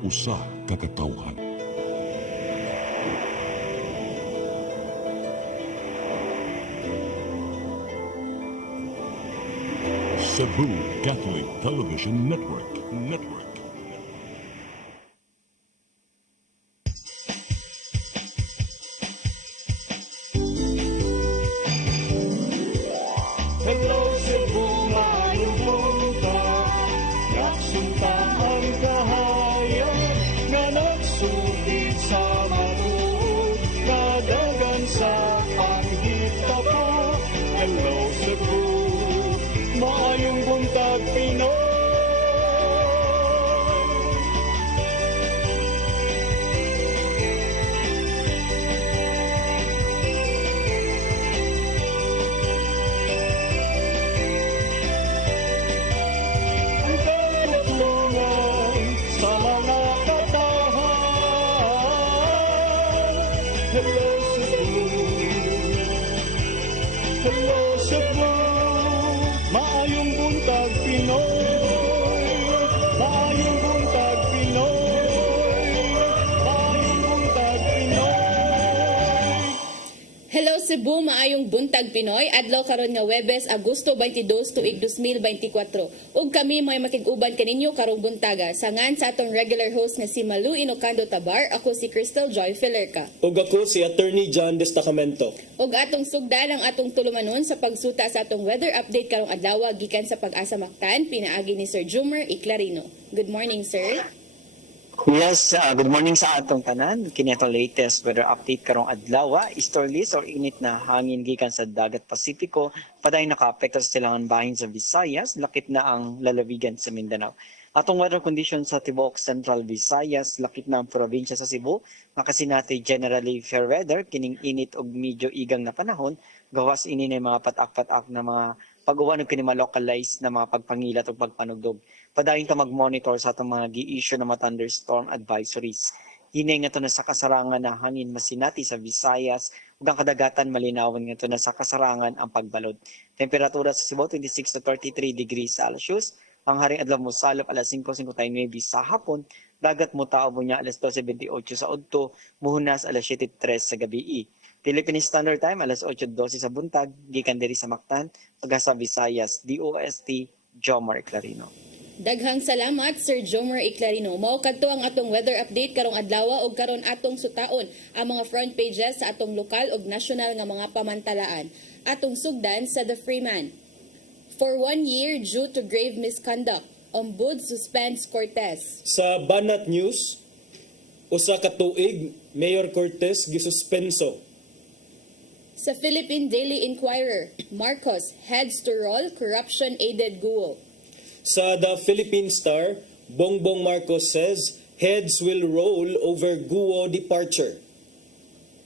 usa ka katawhan. Cebu Catholic Television Network. Hello Cebu, maayong buntag. Nagsunta ang kahayan nga nagsulti sa matuod, kadagan sa panghita po. Hello Cebu, maayong buntag Pinoy. Hello Cebu, hello Cebu, maayong buntag Pinoy, maayong buntag Pinoy, maayong buntag Pinoy. Hello Cebu, maayong buntag Pinoy. Adlaw karon nga Webes, Agosto 22 tuig 2024. Ug kami may makig-uban kaninyo karong buntaga. Sangan sa atong regular host nga si Malu Inocando Tabar, ako si Crystal Joy Filerca. Ug ako si Attorney John Destacamento. Ug atong sugdan ang atong tulumanon sa pagsuta sa atong weather update karong adlaw gikan sa Pag-asa Mactan, pinaagi ni Sir Jumer Iclarino. Good morning, sir. Yes, good morning sa atong tanan. Kini atong latest weather update karong adlaw. Storlies or init na hangin gikan sa dagat Pasipiko paday nakaapekto sa silangan bahin sa Visayas, lakip na ang lalawigan sa Mindanao. Atong weather condition sa tibuok Central Visayas, lakip na ang probinsya sa Cebu, makasinati generally fair weather, kining init og medyo igang na panahon, gawas ini na mga patak-patak na mga pag-uwan og kini localized na mga pagpangilat o pagpanugdog. Padayon ta mag-monitor sa atong mga gi-issue na mga thunderstorm advisories. Hinay nga to na sa kasarangan na hangin masinati sa Visayas, ug ang kadagatan malinawan nga to na sa kasarangan ang pagbalod. Temperatura sa Cebu 26 to 33 degrees Celsius. Ang haring adlaw mo salop alas 5:59 sa hapon, dagat mo tao mo niya alas 12:28 sa udto, muhunas alas 7:03 sa gabi. Philippine Standard Time alas 8:12 sa buntag, gikan diri sa Mactan, ug sa Visayas, DOST Jomar Clarino. Daghang salamat Sir Jomer Iclarino. Mao kadto ang atong weather update karong adlaw ug karon atong sutaon ang mga front pages sa atong lokal ug national nga mga pamantalaan. Atong sugdan sa The Freeman. For 1 year due to grave misconduct, Ombud suspends Cortez. Sa Banat News, usa ka tuig Mayor Cortez gisuspenso. Sa Philippine Daily Inquirer, Marcos heads to roll corruption-aided Guo. Sa The Philippine Star, Bongbong Marcos says heads will roll over Guo departure.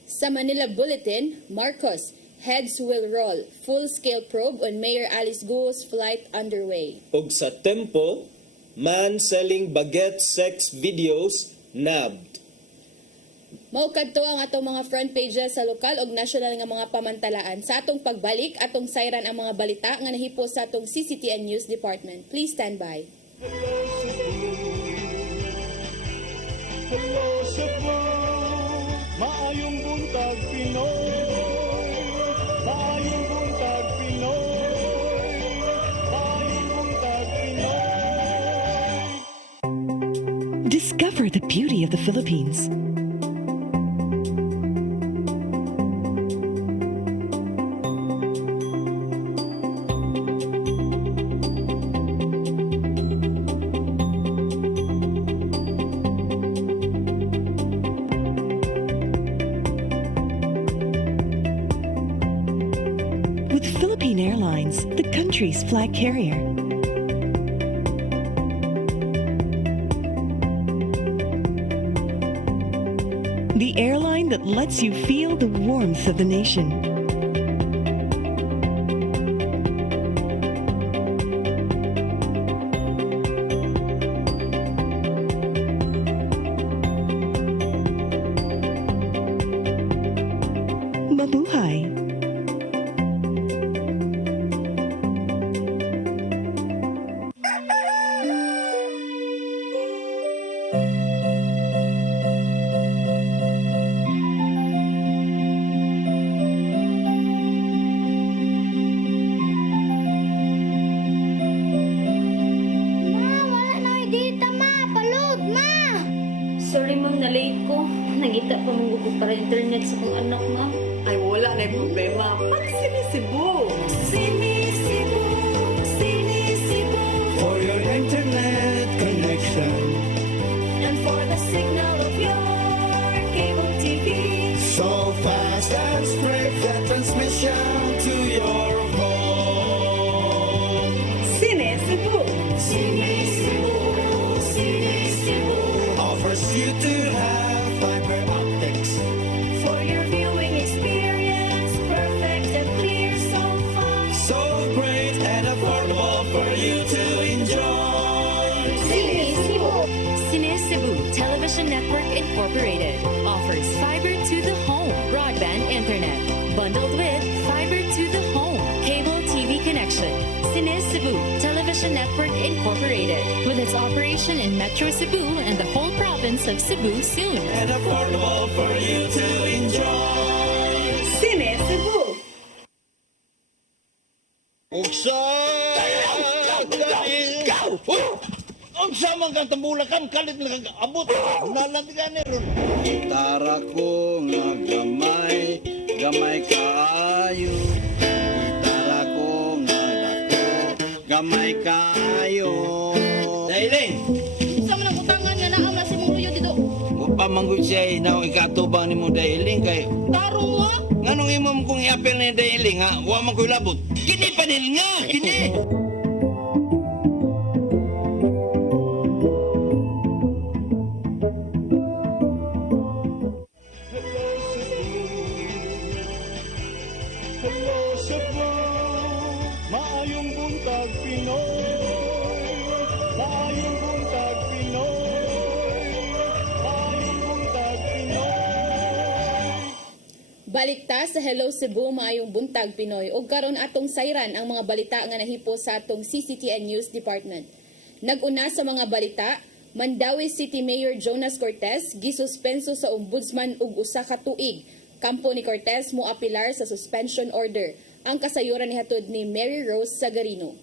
Sa Manila Bulletin, Marcos, heads will roll. Full-scale probe on Mayor Alice Guo's flight underway. Ug sa Tempo, man selling baguette sex videos nabbed. Mao kadto ang atong mga front pages sa lokal ug national nga mga pamantalaan. Sa atong pagbalik, atong sayran ang mga balita nga nahipo sa atong CCTN News Department. Please stand by. Hello Cebu, maayong buntag Pinoy, maayong buntag Pinoy, maayong buntag Pinoy. Discover the beauty of the Philippines. With Philippine Airlines, the country's flag carrier. The airline that lets you feel the warmth of the nation. Mabuhay! nangita pa mong gugod para internet sa kong anak ma. Ay, wala na yung problema. Pag sinisibo. Sinisibo, sinisibo, For your internet connection. and for the signal of your cable TV. So fast and straight the transmission to your home. Sinisibo. Sinisibo, sinisibo, Offers you to have fiber optics. for your viewing experience, perfect and clear so fast. So great and affordable for you to enjoy. Cine Cebu Television Network Incorporated offers fiber to the home broadband internet bundled with fiber to the home cable TV connection. Cine Cebu Television Network Incorporated with its operation in Metro Cebu and the whole province of Cebu soon. And affordable for you to enjoy. Sinisibo. Uksa! Ang sama kang tambulakan, kalit na kag-abot. Nalantigan ni ron. Gitara ko nga gamay, gamay kaayo. Gitara ko nga dako, gamay kaayo. Dailing! Sa man ang utangan nga naa na si mong luyo dito. Upamanggoy siya na ikatubang ni mo Dailing kay Tarong mo ah. nganong imong kung i-apel ni Dailing ha? Wa man ko'y labot. Kini panil nga! Kini! Hello Cebu, maayong buntag Pinoy. Maayong buntag Pinoy. Maayong buntag Pinoy. Balikta sa Hello Cebu, maayong buntag Pinoy. Ug karon atong sayran ang mga balita nga nahipo sa atong CCTN News Department. Naguna sa mga balita, Mandawi City Mayor Jonas Cortez gisuspenso sa ombudsman ug usa ka tuig. Kampo ni Cortez mo apilar sa suspension order. Ang kasayuran ni hatod ni Mary Rose Sagarino.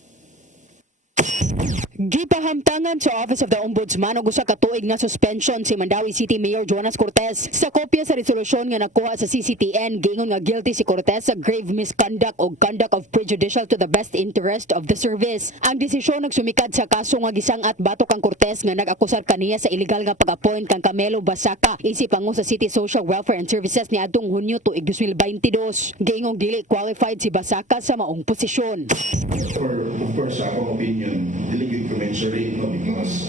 Gipahamtangan sa Office of the Ombudsman og usa ka tuig nga suspension si Mandawi City Mayor Jonas Cortez. Sa kopya sa resolusyon nga nakuha sa CCTN, giingon nga guilty si Cortez sa grave misconduct o conduct of prejudicial to the best interest of the service. Ang desisyon nagsumikad sa kaso nga gisangat batok kang Cortez nga nag-akusar kaniya sa illegal nga pag-appoint kang Camelo Basaca isip pangu sa City Social Welfare and Services ni adtong Hunyo tuig 2022. Giingong dili qualified si Basaca sa maong posisyon. Of course, sa akong opinion, dili gyud commensurate, no, because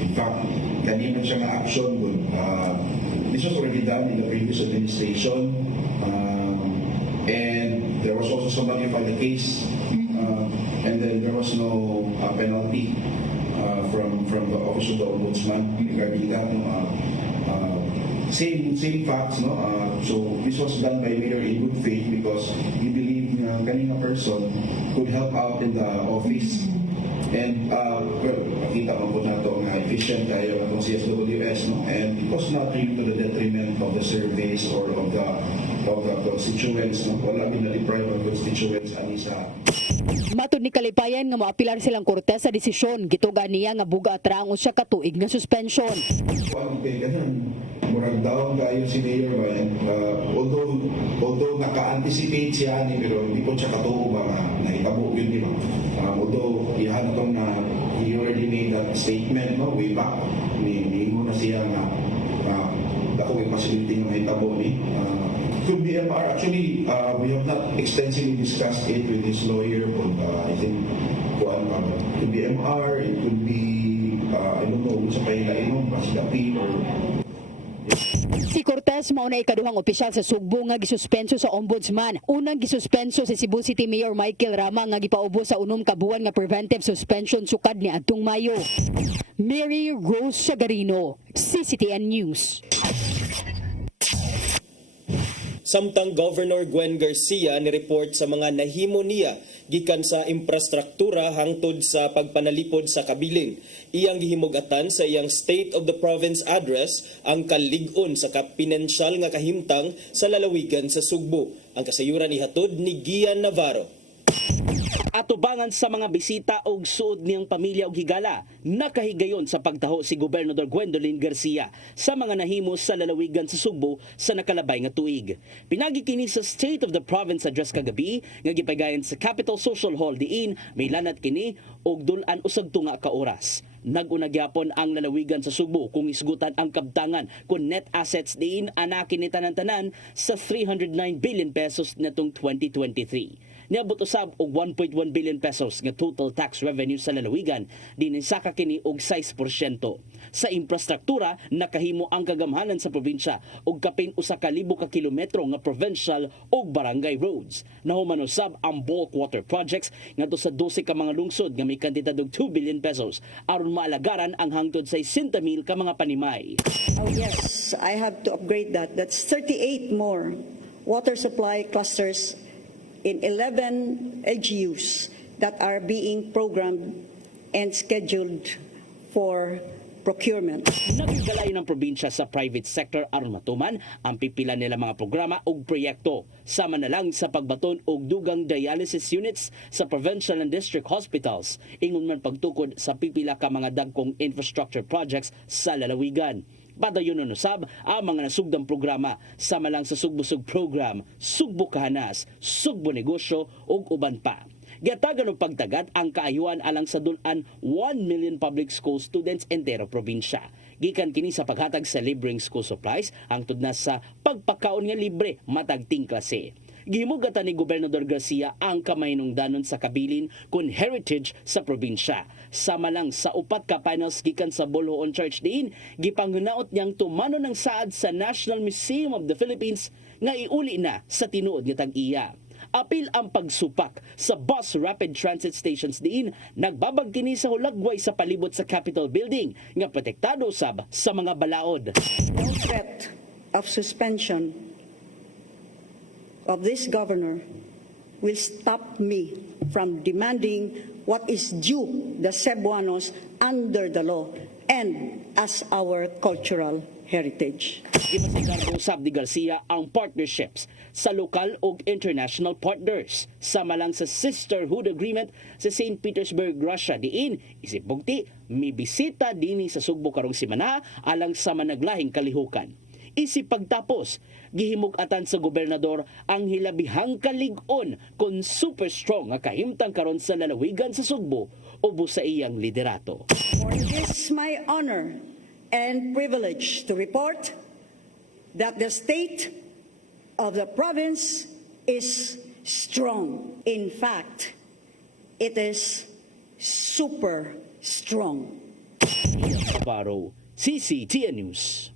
in fact kanina siya nga action good. This was already done in the previous administration, and there was also somebody who filed a case, and then there was no penalty from the Office of the Ombudsman regarding that. Same facts, no. So this was done by Mayor in good faith because he believed kanina person could help out in the office. And well, makita mo po na ito nga efficient tayo na itong CSWS, no? And it was not really to the detriment of the service or of the constituents, no? Wala bina-deprive of constituents ani sa Matud ni Kalipayan nga maapilar silang Cortez sa desisyon, gituga niya nga buga atrango siya ka tuig nga suspension. murag down kayo si Mayor ba, although naka-anticipate siya ni pero hindi po siya katuo ba nga nahitabo yun, di ba? Although ihan itong na he already made that statement, no, way back ni mo na siya nga dako yung facility nga nahitabo ni could be MR. Actually, we have not extensively discussed it with his lawyer, but I think it could be MR, it could be I don't know, sa pahilain mo, Basidapi or Si Cortez mao na ikaduhang opisyal sa Sugbo nga gisuspenso sa ombudsman. Unang gisuspenso si Cebu City Mayor Michael Rama nga gipaubo sa unom ka buwan nga preventive suspension sukad ni adtong Mayo. Mary Rose Sagarino, CCTN News. Samtang Governor Gwen Garcia ni-report sa mga nahimo niya gikan sa infrastruktura hangtod sa pagpanalipod sa kabiling. Iyang gihimugatan sa iyang State of the Province address ang kalig-on sa kapinansyal nga kahimtang sa lalawigan sa Sugbo. Ang kasayuran ihatod ni Gian Navarro. Atubangan sa mga bisita og suod niyang pamilya og higala, nakahigayon sa pagtaho si Gobernador Gwendolyn Garcia sa mga nahimo sa lalawigan sa Sugbo sa nakalabay nga tuig. Pinagi kini sa State of the Province address kagabi nga gipagayon sa Capital Social Hall diin may lanat kini og dulan usag tunga ka oras. Nag-una gyapon ang lalawigan sa Sugbo kung isgutan ang kabtangan kung net assets diin anakin ni tanan-tanan sa 309 billion pesos natong 2023. Niabot usab og 1.1 billion pesos nga total tax revenue sa lalawigan dinhi saka kini og 6%. Sa infrastruktura nakahimo ang kagamhanan sa probinsya og kapin usa ka libo ka kilometro nga provincial ug barangay roads. Nahuman usab ang bulk water projects ngadto sa 12 ka mga lungsod nga may kantidad og 2 billion pesos aron maalagaran ang hangtod sa 60,000 ka mga panimay. Oh yes, I have to upgrade that. That's 38 more water supply clusters in 11 LGUs that are being programmed and scheduled for procurement. Naggalay ng probinsya sa private sector aron matuman ang pipila nila mga programa ug proyekto. Sama na lang sa pagbaton og dugang dialysis units sa provincial and district hospitals. Ingon man pagtukod sa pipila ka mga dagkong infrastructure projects sa lalawigan. Padayon usab ang mga nasugdang programa sama lang sa Sugbusog Program, Sugbo Kahanas, Sugbo Negosyo ug uban pa. Giatagan og pagtagat ang kaayuan alang sa dulan 1 million public school students entero probinsya. Gikan kini sa paghatag sa libreng school supplies hangtod na sa pagpakaon nga libre matag ting klase. Gihimugatan ni Gobernador Garcia ang kamahinungdanon sa kabilin kun heritage sa probinsya. Sama lang sa upat ka panels gikan sa Bolhoon Church diin, gipanghunaot niyang tumano ng saad sa National Museum of the Philippines nga iuli na sa tinuod nga tag-iya. Apil ang pagsupak sa bus rapid transit stations diin, nagbabag kini sa hulagway sa palibot sa Capitol Building nga protektado sab sa mga balaod. No threat of suspension of this governor will stop me from demanding what is due the Cebuanos under the law and as our cultural heritage. Gipasigarbo usab ni Garcia ang partnerships sa lokal ug international partners. Sama lang sa Sisterhood Agreement sa St. Petersburg, Russia diin isip bugti may bisita dinhi sa Sugbo karong semana alang sa managlahing kalihukan. Isip pagtapos, gihimug-atan sa gobernador ang hilabihang kalig-on kung super strong nga kahimtang karon sa lalawigan sa Sugbo ubos sa iyang liderato. For it is my honor and privilege to report that the state of the province is strong. In fact, it is super strong. Navarro, CCTN News.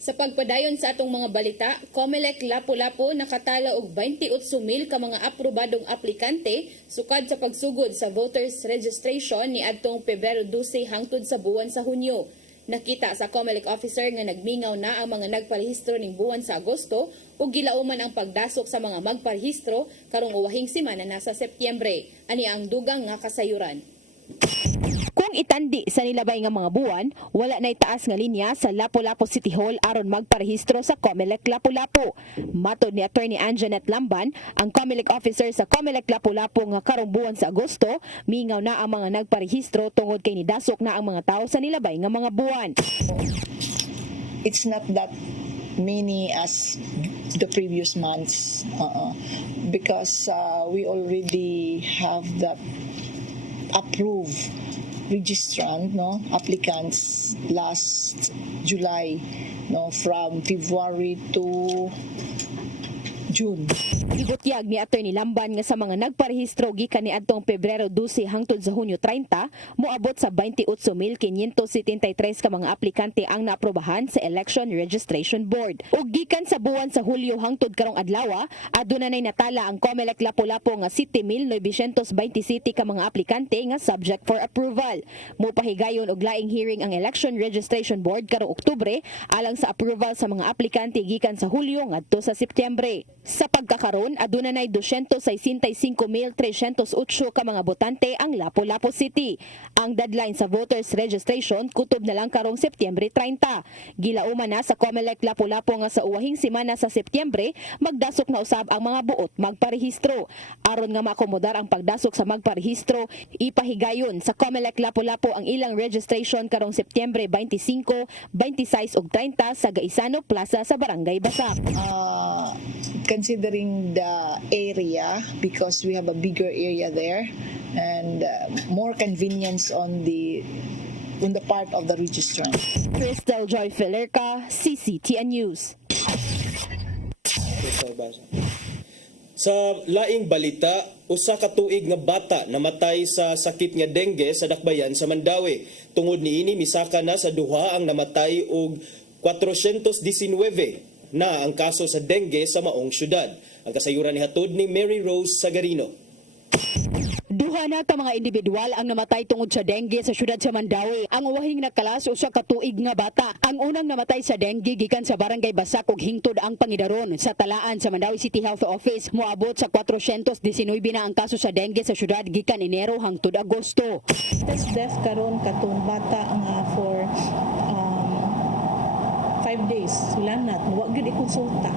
Sa pagpadayon sa atong mga balita, COMELEC Lapu-Lapu nakatala og 28,000 ka mga aprobadong aplikante sukad sa pagsugod sa voters registration ni adtong Pebrero 12 hangtod sa buwan sa Hunyo. Nakita sa COMELEC officer nga nagmingaw na ang mga nagparehistro ning buwan sa Agosto ug gilauman ang pagdasok sa mga magparehistro karong uwahing semana na sa Setyembre. Ani ang dugang nga kasayuran. Kung itandi sa nilabay nga mga buwan, wala na itaas nga linya sa Lapu-Lapu City Hall aron magparehistro sa COMELEC Lapu-Lapu. Matod ni Attorney Anjanette Lamban, ang COMELEC officer sa COMELEC Lapu-Lapu nga karong buwan sa Agosto, mingaw na ang mga nagparehistro tungod kay nidasok na ang mga tao sa nilabay nga mga buwan. It's not that many as the previous months because we already have that approved registrant, applicants last July, from February to June. Gibutyag ni Attorney Lamban nga sa mga nagparehistro gikan ni adtong Pebrero 12 hangtod sa Hunyo 30, moabot sa 28,573 ka mga aplikante ang naaprobahan sa Election Registration Board. Ug gikan sa buwan sa Hulyo hangtod karong adlaw, aduna nay natala ang COMELEC Lapu-Lapu nga 7,927 ka mga aplikante nga subject for approval. Mopahigayon og laing hearing ang Election Registration Board karong Oktubre alang sa approval sa mga aplikante gikan sa Hulyo ngadto sa Setyembre. Sa pagkakaroon, aduna nay 265,308 ka mga botante ang Lapu-Lapu City. Ang deadline sa voters registration kutob na lang karong Setyembre 30. Gilauman na sa COMELEC Lapu-Lapu nga sa uwahing semana sa Setyembre, magdasok na usab ang mga buot magparehistro. Aron nga maakomodar ang pagdasok sa magparehistro, ipahigayon sa COMELEC Lapu-Lapu ang ilang registration karong Setyembre 25, 26 ug 30 sa Gaisano Plaza sa Barangay Basak. Considering the area, because we have a bigger area there and more convenience on the part of the registrant. Crystal Joy Filerca, CCTN News. Sa laing balita, usa ka tuig nga bata namatay sa sakit nga dengue sa Dakbayan sa Mandawi. Tungod niini misaka na sa duha ang namatay og 419 na ang kaso sa dengue sa maong syudad. Ang kasayuran ni hatod ni Mary Rose Sagarino. Duha na ka mga individual ang namatay tungod sa dengue sa syudad sa Mandawi. Ang uwahing nakalas usa ka tuig nga bata. Ang unang namatay sa dengue gikan sa Barangay Basak ug hingtod ang pangidaron sa talaan sa Mandawi City Health Office. Moabot sa 419 na ang kaso sa dengue sa syudad gikan Enero hangtod Agosto. Test death karon katong bata nga for 5 days sila nat wa gyud ikonsulta.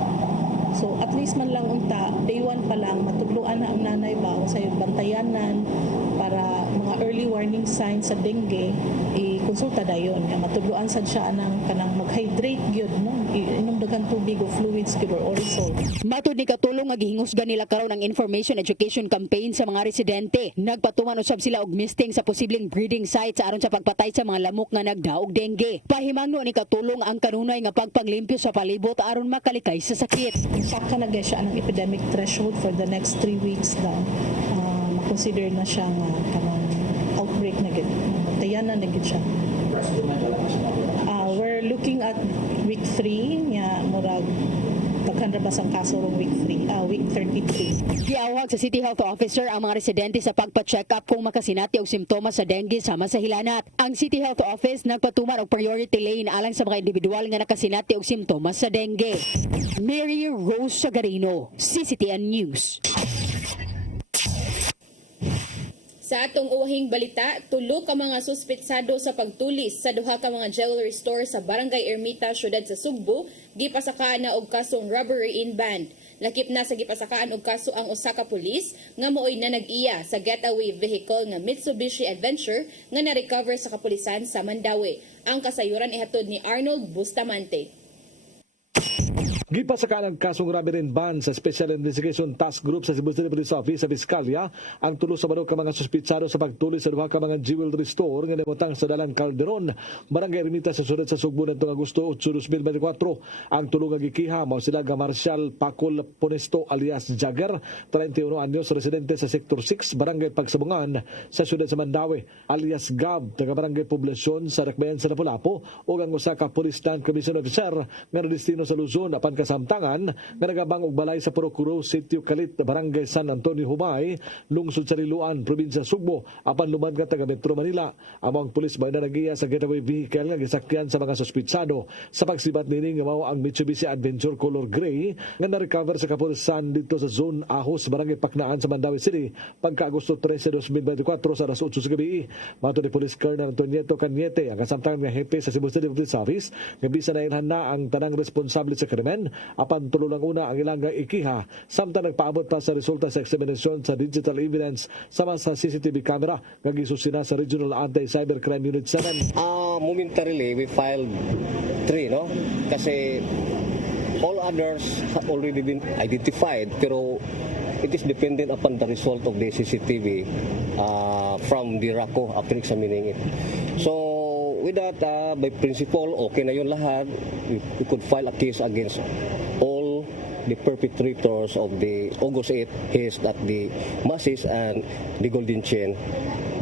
So at least man lang unta day 1 pa lang matudloan na ang nanay ba sa bantayanan para mga early warning signs sa dengue i-konsulta dayon nga matudloan sad siya nang kanang mag-hydrate gyud no inom daghang tubig o fluids gyud or orisol. Matud ni katulong nga gihingusgan nila karon ang information education campaign sa mga residente. Nagpatuman usab sila og misting sa posibleng breeding sites aron sa pagpatay sa mga lamok nga nagdaog dengue. Pahimangno ni katulong ang kanunay nga pagpanglimpyo sa palibot aron makalikay sa sakit. Saka na siya ang epidemic threshold for the next 3 weeks daw. Makonsider na siya nga kanang outbreak na gid. Tayanan na gid siya. We're looking at week 3 nya murag pagkanrabas ang kaso rong week 33. Giawag sa City Health Officer ang mga residente sa pagpa-check up kung makasinati og simptomas sa dengue sama sa hilanat. Ang City Health Office nagpatuman og priority lane alang sa mga individual nga nakasinati og simptomas sa dengue. Mary Rose Sagarino, CCTN News. Sa atong uwahing balita, tulo ka mga suspetsado sa pagtulis sa duha ka mga jewelry store sa Barangay Ermita, syudad sa Sugbo, gipasakaan na og kasong robbery in band. Lakip na sa gipasakaan og kaso ang usa ka pulis nga mooy na nag-iya sa getaway vehicle nga Mitsubishi Adventure nga na-recover sa kapulisan sa Mandawi. Ang kasayuran ihatod ni Arnold Bustamante. Gipasakaan ang kasong robbery in band sa Special Investigation Task Group sa Cebu City Police Office sa Fiskalya ang tulo sa manok ka mga suspitsado sa pagtulis sa duha ka mga jewelry store nga nimutang sa Dalan Calderon, Barangay Ermita sa syudad sa Sugbo nitong Agosto 8, 2024. Ang tulo nga gikiha mao sila nga Marcial Pacol Ponesto alias Jagger, 31 anyos, residente sa Sector 6, Barangay Pagsabungan sa syudad sa Mandawi, alias Gab, taga Barangay Poblasyon sa Dakbayan sa Lapu-Lapu, ug ang usa ka Police Stand Commission Officer nga destino sa Luzon apan kasamtangan nga nagabang og balay sa Procuro Sitio Calit, Barangay San Antonio Humay, lungsod sa Liloan, probinsya Sugbo, apan lumad nga taga Metro Manila. Among pulis ba na nagiya sa getaway vehicle nga gisakyan sa mga suspitsado sa pagsibat nini nga mao ang Mitsubishi Adventure color gray nga na-recover sa kapulisan dito sa Zone Ahos, Barangay Paknaan sa Mandawi City pagka Agosto 13, 2024 sa alas 8 sa gabi. Mato ni Police Colonel Antonieto Cañete, ang kasamtangan nga hepe sa Cebu City Police Office, nga bisa na ilhan na ang tanang responsable sa krimen apan tulo lang una ang ilang ikiha samtang nagpaabot pa sa resulta sa eksaminasyon sa digital evidence sama sa CCTV camera nga gisusina sa Regional Anti-Cybercrime Unit 7. Momentarily we filed 3 no kasi all others have already been identified pero it is dependent upon the result of the CCTV from the RACO after examining it. So with that, by principle, okay na yun lahat. We could file a case against all the perpetrators of the August 8 case at the Masis and the Golden Chain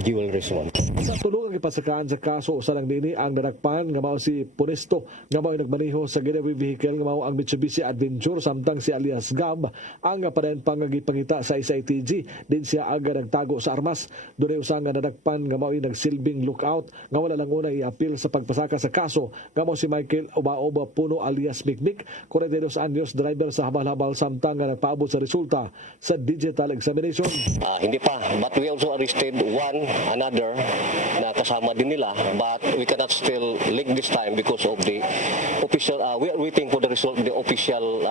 jewelries one. Sa tulong ang ipasakaan sa kaso usa lang nini ang nadakpan nga mao si Punesto nga mao nagmaneho sa getaway vehicle nga mao ang Mitsubishi Adventure samtang si alias Gab ang padayon pangagipangita sa SITG din siya aga nagtago sa armas. Dunay usa nga nadakpan nga mao nagsilbing lookout nga wala lang una i-appeal sa pagpasaka sa kaso nga mao si Michael Obaoba Puno alias Mikmik, 42 anyos, driver sa habal-habal samtang nga nagpaabot sa resulta sa digital examination. Hindi pa, but we also arrested another na kasama din nila, but we cannot still link this time because of the official, we are waiting for the result of the official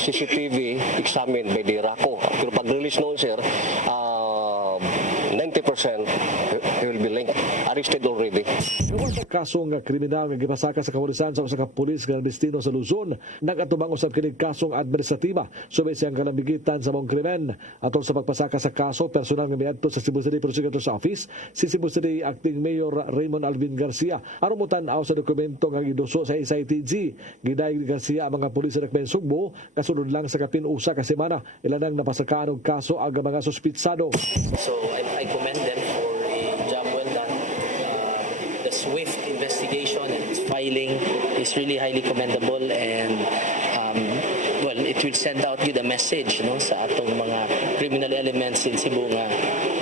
CCTV examined by the RACO. Pero pag-release noon, sir, 90% he will be linked, arrested already. Kasong kriminal nga gipasaka sa kapulisan sa usa ka pulis nga destino sa Luzon, nagatubang usab kini kasong administratiba subay siyang kalambigitan sa mong krimen. Atol sa pagpasaka sa kaso, personal nga miadto sa Cebu City Prosecutor's Office si Cebu City Acting Mayor Raymond Alvin Garcia aron mutan-aw sa dokumento nga giduso sa SITG. Giday ni Garcia ang mga pulis sa Dakbayan Sugbo kasunod lang sa kapin usa ka semana ilanang napasakaan og kaso ang mga suspitsado. So I commend them for a job well done. The swift investigation and filing is really highly commendable, and well, it will send out you the message, no, sa atong mga criminal elements in Cebu nga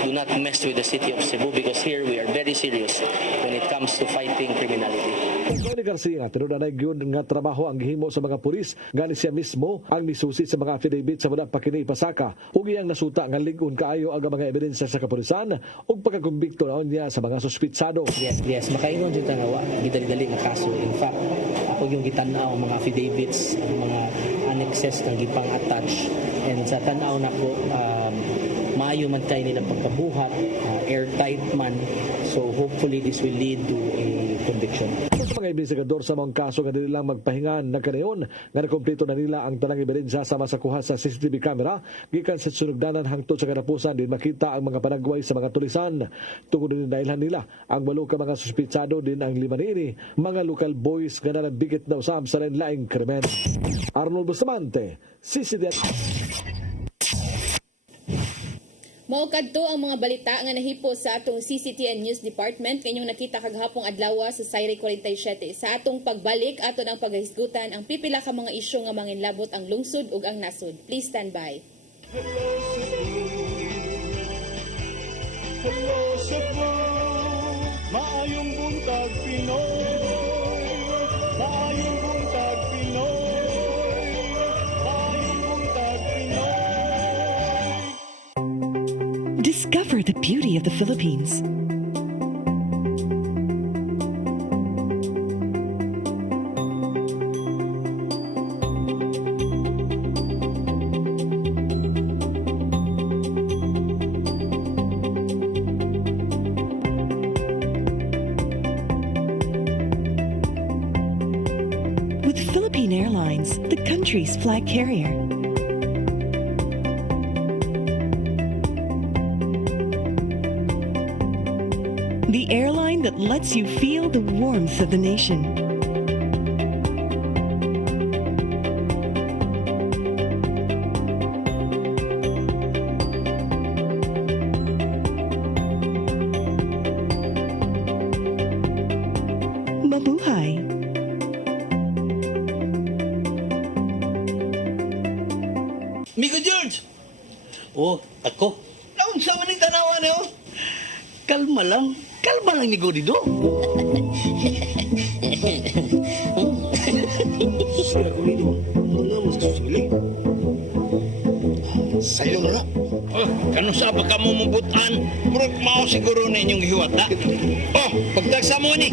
do not mess with the city of Cebu, because here we are very serious when it comes to fighting criminality. Tony Garcia, tinunanay gyud nga trabaho ang gihimo sa mga pulis, gani siya mismo ang misusi sa mga affidavit sa mga pakini ipasaka ug iyang nasuta nga lig-on kaayo ang mga ebidensya sa kapulisan ug pagkakumbikto naon niya sa mga suspitsado. Yes, makaingon jud nga wa gidali-dali nga kaso. In fact, ako yung gitanaw ang mga affidavits, ang mga annexes nga gipang attach, and sa tanaw na po maayo man tayo nilang pagkabuhat, airtight man, so hopefully this will lead to a conviction. Sa mga investigador sa mga kaso nga dili lang magpahingan nagkanayon nga nakompleto na nila ang tanang ebidensya sa masakuha sa CCTV camera gikan sa sunugdanan hangtod sa katapusan din makita ang mga panagway sa mga tulisan. Tungod din dahilan nila ang 8 ka mga suspitsado din ang 5 niini mga local boys nga nalabigit na usab sa lain-laing krimen. Arnold Bustamante, CCTV. Mao kadto ang mga balita nga nahipo sa atong CCTN News Department kanyang nakita kagahapong adlaw sa Sayre 47. Sa atong pagbalik aton ang paghisgutan ang pipila ka mga isyu nga manginlabot ang lungsod ug ang nasod. Please stand by. Hello Cebu, maayong buntag Pinoy, maayong buntag Pinoy, maayong buntag Pinoy. Discover the beauty of the Philippines. With Philippine Airlines, the country's flag carrier. The airline that lets you feel the warmth of the nation. Mabuhay. Miko George! Oh, ako? Naon sa maning tanawan niyo? Kalma lang ni Godido. Sila Godido, mga mas susuling. Sa'yo na lang. Oh, kano sa ba ka mumubutan? Murag mao siguro na inyong hiwata. Oh, pagtagsa mo ni.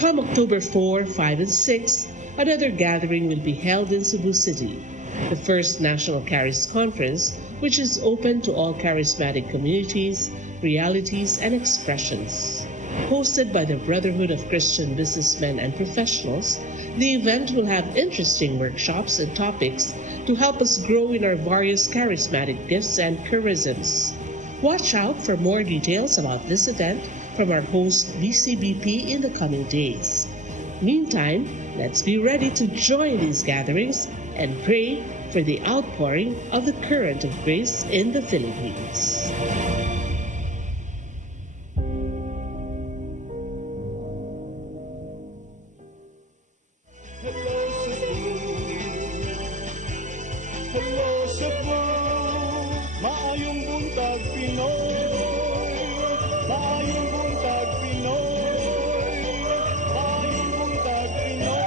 Come October 4, 5, and 6, another gathering will be held in Cebu City, the first National Charis Conference, which is open to all charismatic communities, realities, and expressions. Hosted by the Brotherhood of Christian Businessmen and Professionals, the event will have interesting workshops and topics to help us grow in our various charismatic gifts and charisms. Watch out for more details about this event from our host BCBP in the coming days. Meantime, let's be ready to join these gatherings and pray for the outpouring of the current of grace in the Philippines. Hello Cebu, maayong buntag Pinoy, maayong buntag Pinoy, maayong buntag Pinoy.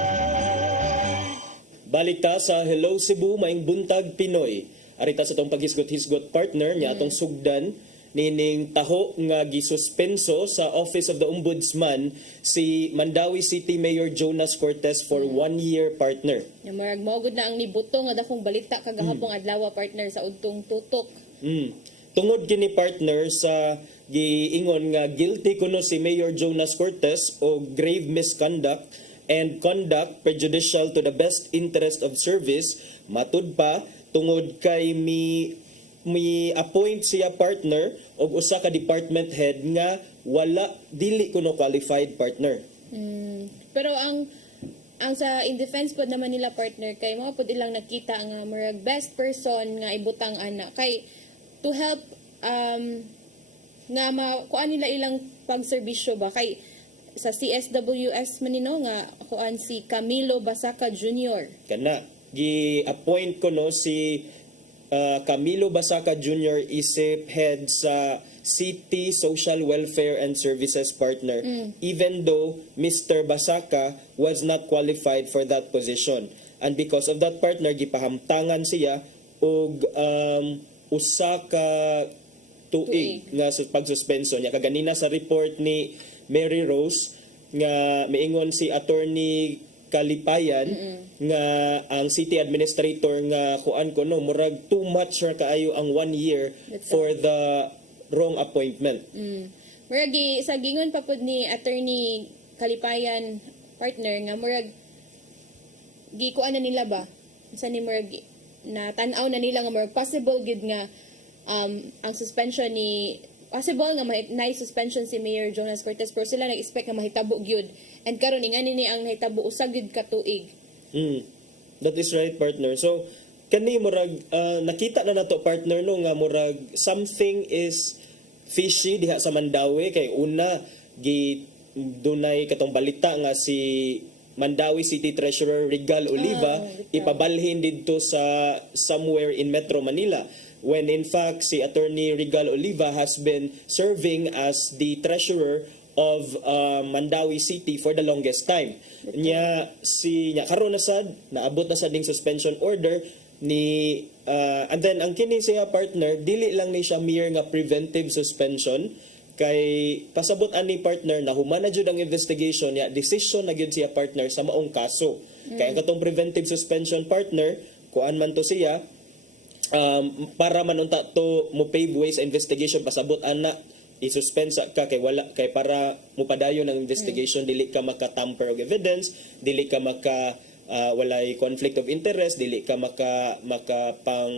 Balik ta sa Hello Cebu, maing buntag Pinoy. Arita sa tong paghisgot-hisgot partner niya atong sugdan nining taho nga gisuspenso sa Office of the Ombudsman si Mandawi City Mayor Jonas Cortez for 1 year partner. Nga marag maugod na ang nibuto nga dakong balita kagahapong adlaw partner sa udtong tutok. Tungod kini partner sa giingon nga guilty kuno si Mayor Jonas Cortez o grave misconduct and conduct prejudicial to the best interest of service, matud pa tungod kay mi appoint siya partner og usa ka department head nga wala dili kuno qualified partner. Pero ang sa in defense pod naman nila partner kay mga pod ilang nakita nga murag best person nga ibutang ana kay to help nga kuan nila ilang pagserbisyo ba kay sa CSWS manino nga kuan si Camilo Basaca Jr. Kana gi-appoint ko no si Camilo Basaca Jr. isip head sa City Social Welfare and Services partner even though Mr. Basaca was not qualified for that position, and because of that partner gipahamtangan siya og usa ka tuig nga pagsuspenso niya. Kaganina sa report ni Mary Rose nga miingon si Attorney Kalipayan nga ang city administrator nga kuan ko no murag too much ra kaayo ang 1 year for the wrong appointment. Murag sa gingon pa pod ni Attorney Kalipayan partner nga murag gikuan na nila ba sa ni murag na tan-aw na nila nga murag possible gid nga ang suspension ni possible nga may suspension si Mayor Jonas Cortez pero sila nag-expect nga mahitabo gyud and karon ingani ni ang nahitabo usa gyud ka tuig. That is right partner. So kani murag nakita na nato partner no nga murag something is fishy diha sa Mandawi kay una dunay katong balita nga si Mandawi City Treasurer Regal Oliva ipabalhin didto sa somewhere in Metro Manila, when in fact si Attorney Regal Oliva has been serving as the treasurer of Mandawi City for the longest time. Nya karon na sad naabot na sa ding suspension order ni and then ang kini siya partner dili lang ni siya mere nga preventive suspension kay pasabot ani partner na human na jud ang investigation niya, decision na gyud siya partner sa maong kaso. Kaya katong preventive suspension partner kuan man to siya para man unta to mo pave way sa investigation, pasabot ana i-suspensa ka kay wala kay para mupadayon ang investigation, dili ka maka-tamper og evidence, dili ka walay conflict of interest, dili ka maka pang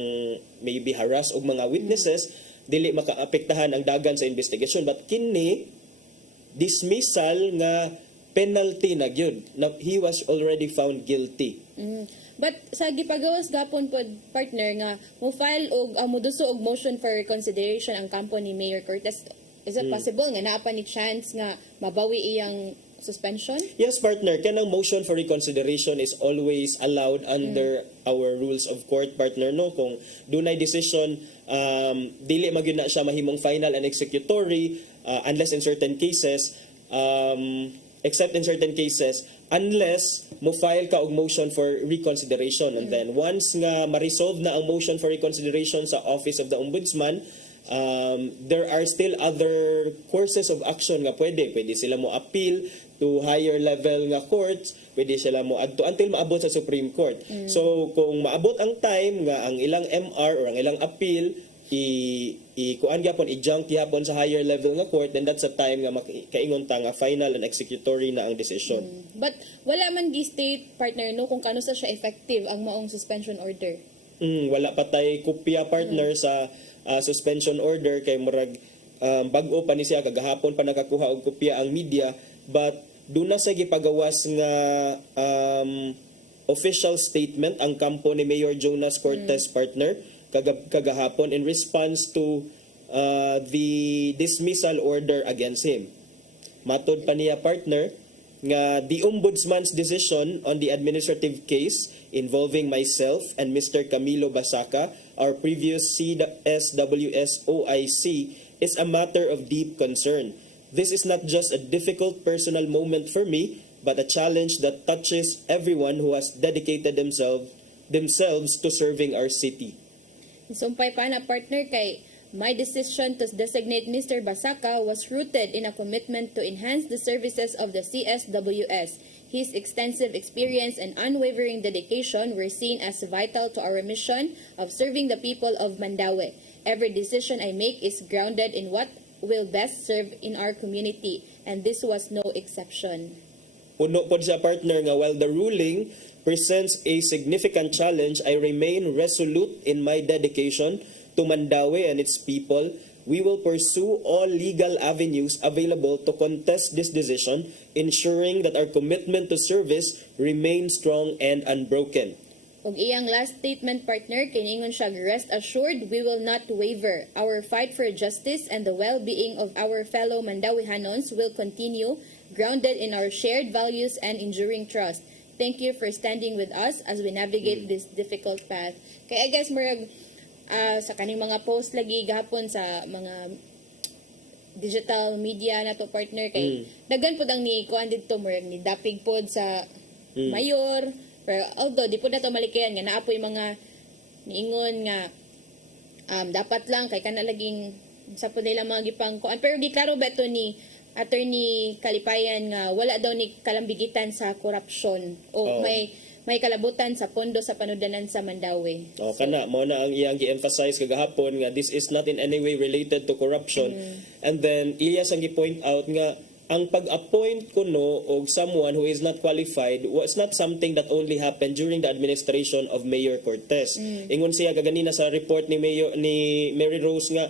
maybe harass og mga witnesses, dili makaapektahan ang dagan sa investigation. But kini dismissal nga penalty na gyud, he was already found guilty. But sa gipagawas gapon pod partner nga mo file og moduso og motion for reconsideration ang kampo ni Mayor Cortez. Is it possible nga naa pa ni chance nga mabawi iyang suspension? Yes partner, kanang motion for reconsideration is always allowed under our rules of court partner no. Kung dunay decision dili magyud na siya mahimong final and executory unless in certain cases except in certain cases unless mo file ka og motion for reconsideration, and then once nga ma-resolve na ang motion for reconsideration sa Office of the Ombudsman, there are still other courses of action nga pwede sila mo appeal to higher level nga courts, pwede sila mo adto until maabot sa Supreme Court. So kung maabot ang time nga ang ilang MR or ang ilang appeal kuan gyapon i-junk gyapon sa higher level nga court, then that's the time nga kaingon ta nga final and executory na ang decision. But wala man gi-state partner no kung kano sa siya effective ang maong suspension order. Wala pa tay kopya partner sa suspension order kay murag bag-o pa ni siya, kagahapon pa nakakuha og kopya ang media, but doon na sa gipagawas nga official statement ang kampo ni Mayor Jonas Cortez partner kagahapon in response to the dismissal order against him. Matod pa niya partner nga the Ombudsman's decision on the administrative case involving myself and Mr. Camilo Basaca, our previous CSWS OIC, is a matter of deep concern. This is not just a difficult personal moment for me, but a challenge that touches everyone who has dedicated themselves to serving our city. Sumpay pa na partner kay my decision to designate Mr. Basaca was rooted in a commitment to enhance the services of the CSWS. His extensive experience and unwavering dedication were seen as vital to our mission of serving the people of Mandaue. Every decision I make is grounded in what will best serve in our community, and this was no exception. Puno po sa partner nga while the ruling presents a significant challenge, I remain resolute in my dedication to Mandaue and its people. We will pursue all legal avenues available to contest this decision, ensuring that our commitment to service remains strong and unbroken. Og iyang last statement partner, kiningon siya, rest assured we will not waver. Our fight for justice and the well-being of our fellow Mandawihanons will continue, grounded in our shared values and enduring trust. Thank you for standing with us as we navigate this difficult path. Kaya I guess murag sa kaning mga post lagi gahapon sa mga digital media na to partner kay daghan pud ang ni kuan didto murag ni dapig pod sa mayor. Pero although di po na ito malikayan nga naapoy mga niingon nga dapat lang kay kana laging sa po nila mga gipang kuan. Pero di klaro ba ito ni Attorney Kalipayan nga wala daw ni kalambigitan sa korupsyon o may kalabutan sa pondo sa panudanan sa Mandaue. Kana mo na ang iyang gi-emphasize kagahapon nga this is not in any way related to corruption. And then iya sang gi-point out nga ang pag-appoint kuno og someone who is not qualified was not something that only happened during the administration of Mayor Cortez. Ingon siya kaganina sa report ni Mary Rose nga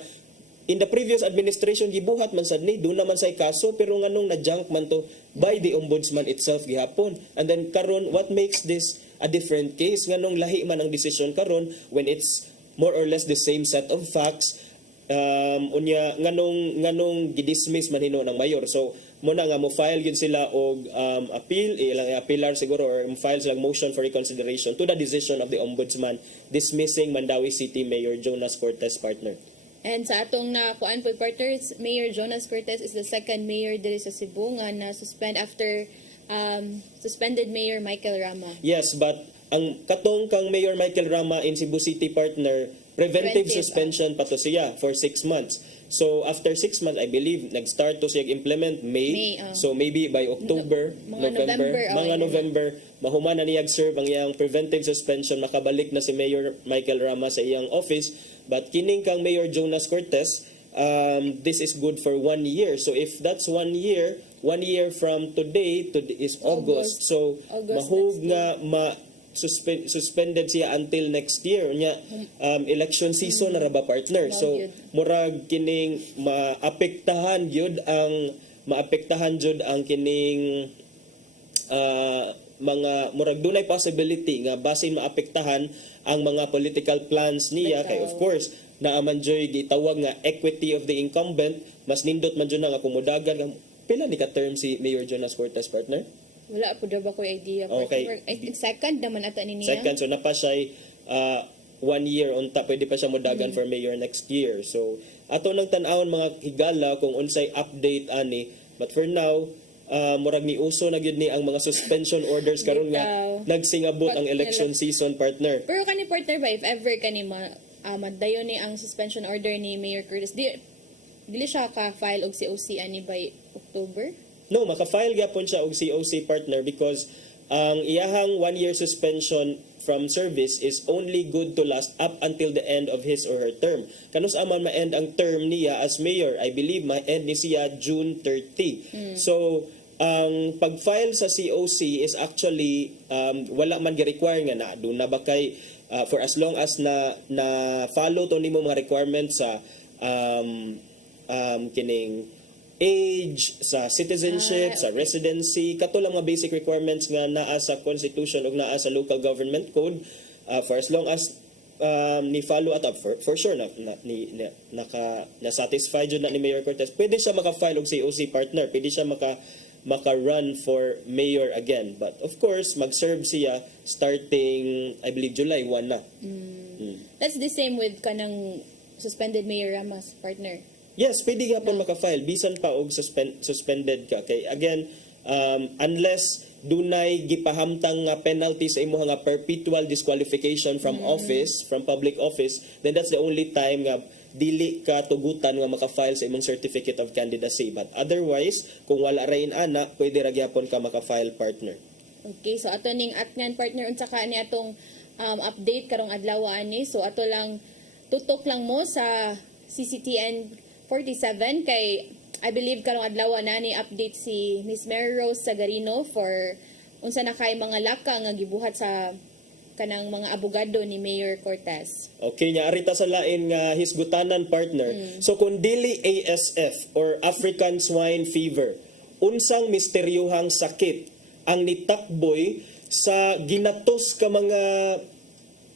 in the previous administration gibuhat man sad ni do naman say kaso pero nganong na-junk man to by the ombudsman itself gihapon. And then karon what makes this a different case nganong lahi man ang decision karon when it's more or less the same set of facts. Unya nganong gidismiss man hino ng mayor. So muna nga mo file yun sila og appeal ilang appealar siguro or file silang motion for reconsideration to the decision of the ombudsman dismissing Mandaue City Mayor Jonas Cortez partner. And sa atong na kuan po partners, Mayor Jonas Cortez is the second mayor diri sa Cebu nga na suspend after suspended Mayor Michael Rama. Yes, but ang katong kang Mayor Michael Rama in Cebu City partner preventive suspension pa to siya for 6 months. So after 6 months, I believe nag-start to siya implement May. So maybe by October, November, mahuman na niya serve ang iyang preventive suspension, makabalik na si Mayor Michael Rama sa iyang office. But kining kang Mayor Jonas Cortez, this is good for 1 year. So if that's 1 year, 1 year from today is August. So mahug nga suspended siya until next year nya election season na ra ba partner. So murag kining maapektahan jud ang kining mga murag dunay possibility nga basin maapektahan ang mga political plans niya kay of course naaman joy gitawag nga equity of the incumbent mas nindot man jud nga kumudagan pila ni ka term si Mayor Jonas Cortez partner. Wala po daw ba ko idea. Okay. Second naman ata ni niya. Second, so napa siya 1 year unta, pwede pa siya modagan for mayor next year. So, ato nang tan-awon mga higala kung unsay update ani. But for now, murag ni uso na gyud ni ang mga suspension orders karon nga nagsingabot ang election season partner. Pero kani partner ba if ever kani madayon ni ang suspension order ni Mayor Curtis, dili siya ka-file og COC ani by October? No, maka-file gyapon siya og COC partner because ang iyahang 1 year suspension from service is only good to last up until the end of his or her term. Kanus aman ma-end ang term niya as mayor, I believe ma-end ni siya June 30. So, ang pag-file sa COC is actually wala man gi-require nga na do na ba kay for as long as na follow to nimo mga requirements sa kining age, sa citizenship, sa residency, kato lang mga basic requirements nga naa sa constitution ug naa sa local government code, for as long as ni follow at for sure na satisfied jud na ni Mayor Cortez, pwede siya maka-file og COC partner, pwede siya maka-run for mayor again. But of course, mag-serve siya starting, I believe, July 1 na. That's the same with kanang suspended Mayor Ramos partner. Yes, pwede nga po maka-file. Bisan pa og suspended ka. Okay, again, unless dunay gipahamtang nga penalty sa imo nga perpetual disqualification from office, from public office, then that's the only time nga dili ka tugutan nga maka-file sa imong certificate of candidacy. But otherwise, kung wala rain ana, pwede ra gyapon ka maka-file partner. Okay, so ato ning atngan partner unsa ka ni atong update karong adlaw ani. So ato lang tutok lang mo sa CCTN 47 kay I believe karong adlaw na ni update si Miss Mary Rose Sagarino for unsa na kay mga laka nga gibuhat sa kanang mga abogado ni Mayor Cortez. Okay, nya arita sa lain nga hisgutanan partner. So kung dili ASF or African Swine Fever, unsang misteryohang sakit ang nitakboy sa ginatos ka mga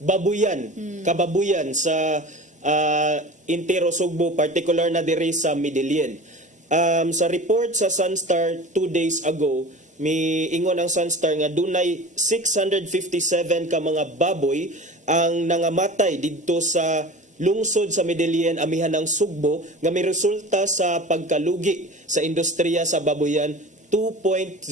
babuyan, kababuyan sa Intero Sugbo, particular na diri sa Midillion. Sa report sa Sunstar 2 days ago, miingon ang Sunstar nga dunay 657 ka mga baboy ang nangamatay didto sa lungsod sa Midillion, amihan ng Sugbo, nga may resulta sa pagkalugi sa industriya sa baboyan 2.07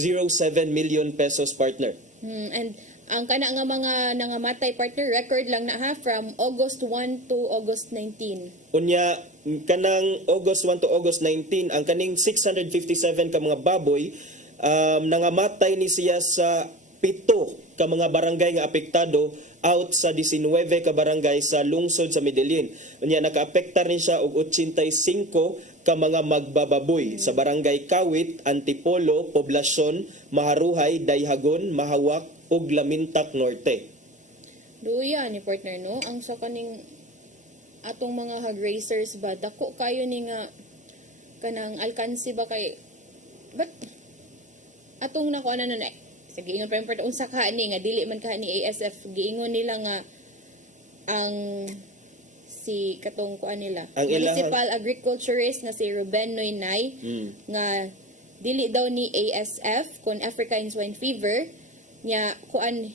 million pesos partner. And ang kana nga mga nangamatay partner record lang na ha from August 1 to August 19. Unya kanang August 1 to August 19 ang kaning 657 ka mga baboy nangamatay ni siya sa 7 ka mga barangay nga apektado out sa 19 ka barangay sa lungsod sa Midillion. Unya nakaapektar ni siya og 85 ka mga magbababoy sa barangay Kawit, Antipolo, Poblasyon, Maharuhay, Dayhagon, Mahawak ug Lamintak Norte. Duya ni partner no, ang sa kaning atong mga hog racers ba dako kayo ni nga kanang alkansi ba kay but atong nako ano na sa giingon pa yung unsa ka ni nga dili man ka ni ASF giingon nila nga ang si katong kuan nila ang municipal agriculturist nga si Ruben Noynay nga dili daw ni ASF kon African Swine Fever nya kuan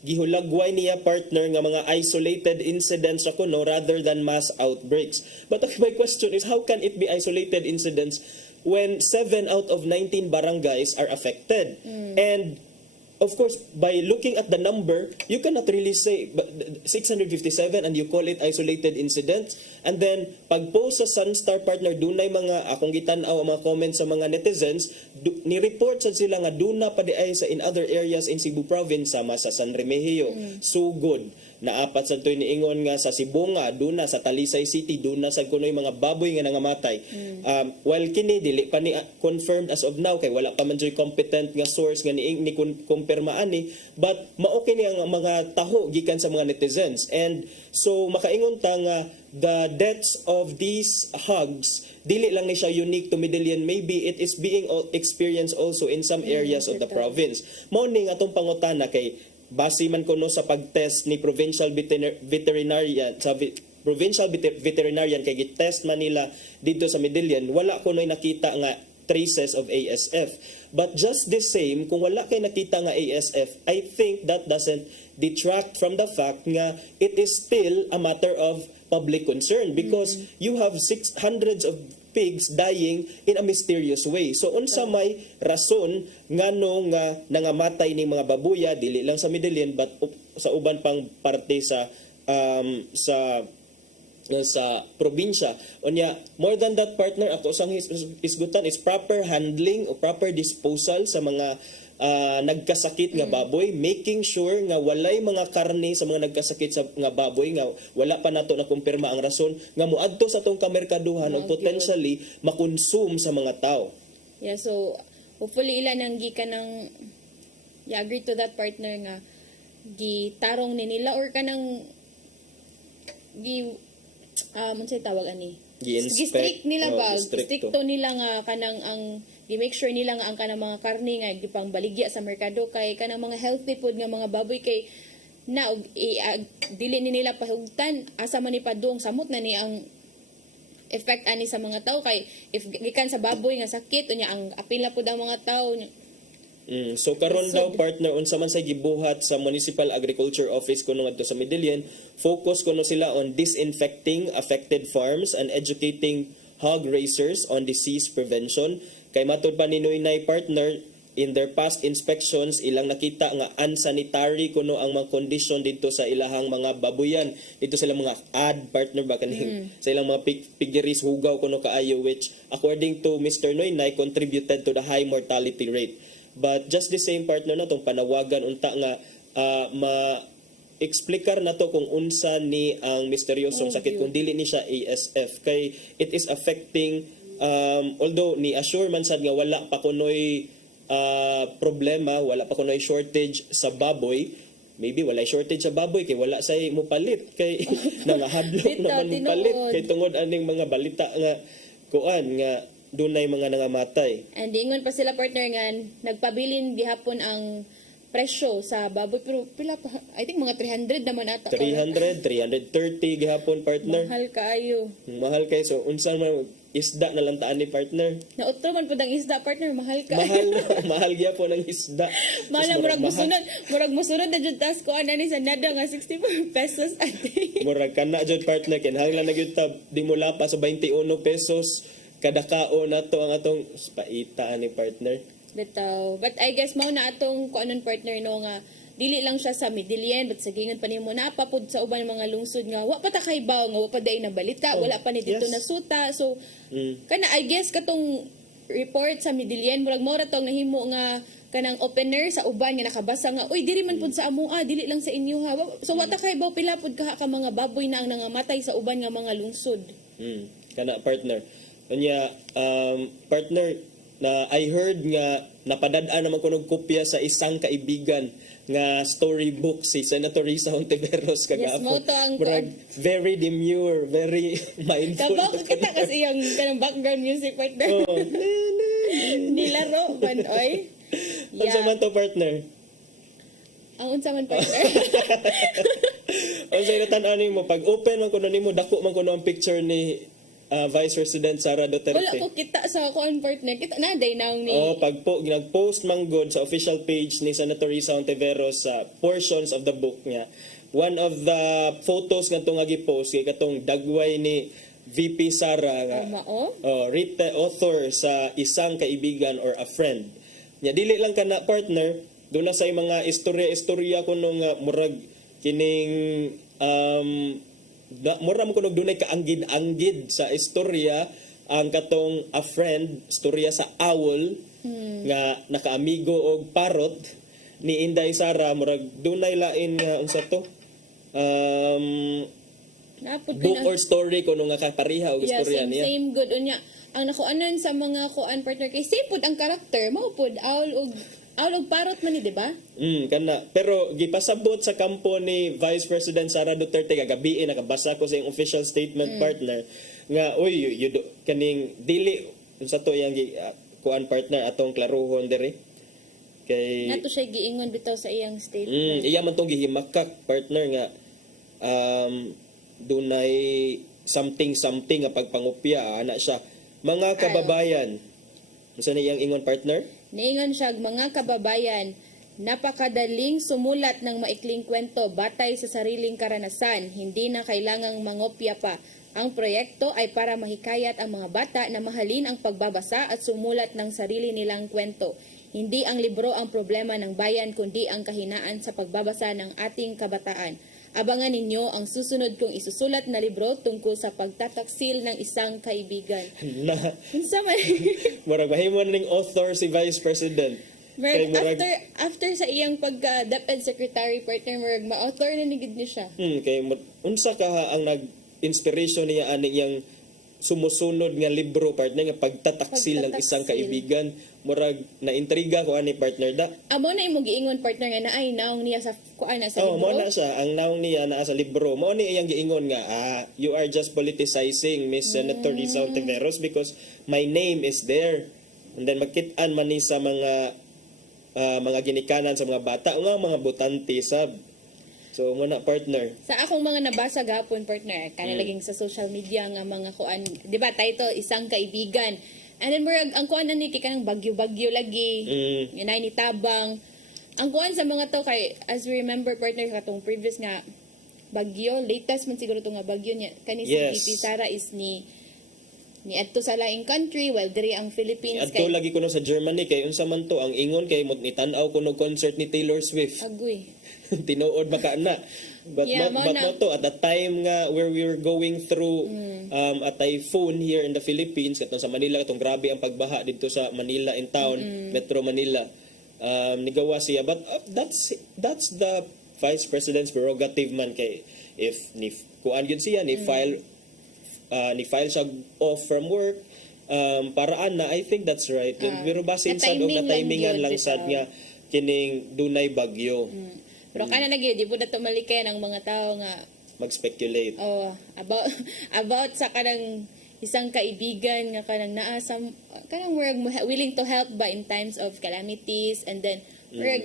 gihulagway niya partner nga mga isolated incidents ako no rather than mass outbreaks. But my question is how can it be isolated incidents when 7 out of 19 barangays are affected? And of course, by looking at the number, you cannot really say 657 and you call it isolated incidents. And then, pag-post sa Sunstar partner, dunay mga, akong gitanaw ang mga comments sa mga netizens, ni-report sa sila nga duna pa di ay sa in other areas in Cebu Province, sama sa San Remigio, Sugod, naapat sa ito'y niingon nga sa Sibunga, duna sa Talisay City, duna sa kunoy mga baboy nga nangamatay. While kini, dili pa ni confirmed as of now, kay wala pa man dyo'y competent nga source nga ni kumpirmaan ni, but maokay ni ang mga taho gikan sa mga netizens. And so, makaingon ta nga the deaths of these hogs, dili lang ni siya unique to Midillion, maybe it is being experienced also in some areas of the province. Mao ni nga atong pangutana kay base man kuno sa pag-test ni provincial veterinarian kay gitest man nila dito sa Midillion, wala kuno'y nakita nga traces of ASF. But just the same, kung wala kay nakita nga ASF, I think that doesn't detract from the fact nga it is still a matter of public concern because you have hundreds of pigs dying in a mysterious way. So unsa may rason ngano nga nangamatay ning mga babuya dili lang sa Midillion but sa uban pang parte sa probinsya. Unya, more than that partner, ako sang isgutan is proper handling o proper disposal sa mga nagkasakit nga baboy, making sure nga walay mga karne sa mga nagkasakit sa nga baboy nga wala pa nato na kumpirma ang rason nga moadto sa atong kamerkaduhan o potentially makonsume sa mga tao. Yeah, so hopefully ilan ang gikan ng agree to that partner nga gitarong ni nila or kanang unsay tawag ani gi-strict nila ba, gistrikto. stricto nila nga kanang ang gi-make sure nila nga ang kanang mga karne nga gipang baligya sa merkado kay kanang mga healthy food nga mga baboy kay na dili ni nila pahugtan asa man ni padung samot na ni ang effect ani sa mga tao kay if gikan sa baboy nga sakit unya ang apila pud ang mga tao So karon daw partner unsa man say gibuhat sa Municipal Agriculture Office kuno ngadto sa Medellin, focus kuno sila on disinfecting affected farms and educating hog raisers on disease prevention. Kay matud pa ni Noynay partner, in their past inspections ilang nakita nga unsanitary kuno ang mga condition dito sa ilahang mga babuyan, dito sa ilang mga partner ba kaning sa ilang mga piggeries hugaw kuno kaayo, which according to Mr. Noynay contributed to the high mortality rate. But just the same partner na tong panawagan unta nga ma-explikar na to kung unsa ni ang misteryosong sakit kung dili ni siya ASF kay it is affecting although ni assure man sad nga wala pa kunoy problema, wala pa kunoy shortage sa baboy. Maybe wala shortage sa baboy kay wala say mo palit kay nangahadlok naman mo palit kay tungod aning mga balita nga kuan nga dunay mga nangamatay. And ingon pa sila partner nga nagpabilin gihapon ang presyo sa baboy pero pila pa I think mga 300 naman ata. 300, 330 gihapon partner. Mahal kaayo. Mahal kay so unsa man isda na lang taan ni partner. Nautro man pud ang isda partner mahal ka. Mahal gyapon ang isda. Mala murag musunod na jud tas ko ani sa nada nga 64 pesos a day. Murag kana jud partner kinahanglan na gyud tab di mo lapa sa 21 pesos kada kaon nato ang atong paita ani partner. Bitaw. But I guess mao na atong kuanon partner no nga dili lang siya sa Medellin but sa gingan pa nimo napapud sa uban mga lungsod nga wa pa ta kay baw nga wa pa day na balita, wala pa ni dito na suta. So kana I guess katong report sa Medellin murag mao ra tong nahimo nga kanang opener sa uban nga nakabasa nga uy diri man pud sa amo dili lang sa inyo ha. So wa ta kay baw pila pud ka mga baboy na ang nangamatay sa uban nga mga lungsod. Kana partner. Kanya partner na I heard nga napadad-an naman ko ng kopya sa isang kaibigan nga storybook si Senator Risa Hontiveros kagapon. Yes, mo to ang very demure, very mindful. Kabak kita kasi yung kanang background music partner. Nilaro man oy. Unsa man to partner? Ang unsa man partner? Unsa tan-aw nimo pag open man kuno nimo dako man kuno ang picture ni Vice President Sara Duterte. Wala ko kita sa kuan partner. Kita na day naong ni. Pag nag-post man good sa official page ni Senator Risa Hontiveros sa portions of the book niya. One of the photos nga itong gi-post kay katong dagway ni VP Sara nga author sa isang kaibigan or a friend. Nya dili lang kana partner, doon na sa mga istorya kuno nga murag kining mura mo kunog dunay kaanggid-anggid sa istorya ang katong a friend istorya sa owl nga nakaamigo og parrot ni Inday Sara murag dunay lain nga unsa to book or story kuno nga kapareha og istorya niya. Same good unya ang nakuanan sa mga kuan partner kay same pud ang karakter mao pud owl og parrot man ni di ba? Kana pero gipasabot sa kampo ni Vice President Sara Duterte kagabi nakabasa ko sa iyang official statement partner nga oy kaning dili unsa to yang kuan partner atong klaruhon diri kay nato siya giingon bitaw sa iyang statement. Iya man tong gihimakak partner nga dunay something nga pagpangupya ana siya mga kababayan. Unsa ni iyang ingon partner? Niingon siya, mga kababayan, napakadaling sumulat ng maikling kwento batay sa sariling karanasan. Hindi na kailangang mangopya pa. Ang proyekto ay para mahikayat ang mga bata na mahalin ang pagbabasa at sumulat ng sarili nilang kwento. Hindi ang libro ang problema ng bayan kundi ang kahinaan sa pagbabasa ng ating kabataan. Abangan ninyo ang susunod kong isusulat na libro tungkol sa pagtataksil ng isang kaibigan. Unsa man? Murag mahimon ning author si Vice President. After sa iyang pagka DepEd Secretary partner murag ma-author na nigid ni siya. Kay unsa ka ang nag-inspiration niya ani iyang sumusunod nga libro partner nga pagtataksil ng isang kaibigan, murag na intriga ko ani partner da. Amo na imong giingon partner nga naay naong niya sa kuan sa Oh, mo libro. na siya ang naong niya naa sa libro. Mo ni iyang giingon nga you are just politicizing Miss Senator Risa Ontiveros because my name is there. And then magkit-an man ni sa mga ginikanan sa mga bata nga mga botante sab. So mo na partner. Sa akong mga nabasa gapon partner, kanilaging sa social media nga mga kuan, di ba title isang kaibigan. And then murag ang kuan na ni kay kanang bagyo-bagyo lagi. Inay ni tabang. Ang kuan sa mga to kay as we remember partner katong previous nga bagyo, latest man siguro to nga bagyo niya kani sa VP Sara is ni adto sa laing country while diri ang Philippines Adto lagi kuno sa Germany kay unsa man to ang ingon kay mo ni tan-aw kuno concert ni Taylor Swift. Agoy. Tinuod baka na. But mo to at the time nga where we were going through a typhoon here in the Philippines katong sa Manila katong grabe ang pagbaha dito sa Manila in town, Metro Manila. Nigawa siya but that's the Vice President's prerogative man kay if ni kuan gyud siya ni file siya off from work paraan na I think that's right. Pero basin sad og timingan lang sad nga kining dunay bagyo. Pero kana lagi di po dato malikayan ang mga tao nga mag-speculate. Oh, about sa kanang isang kaibigan nga kanang naa sa kanang willing to help ba in times of calamities and then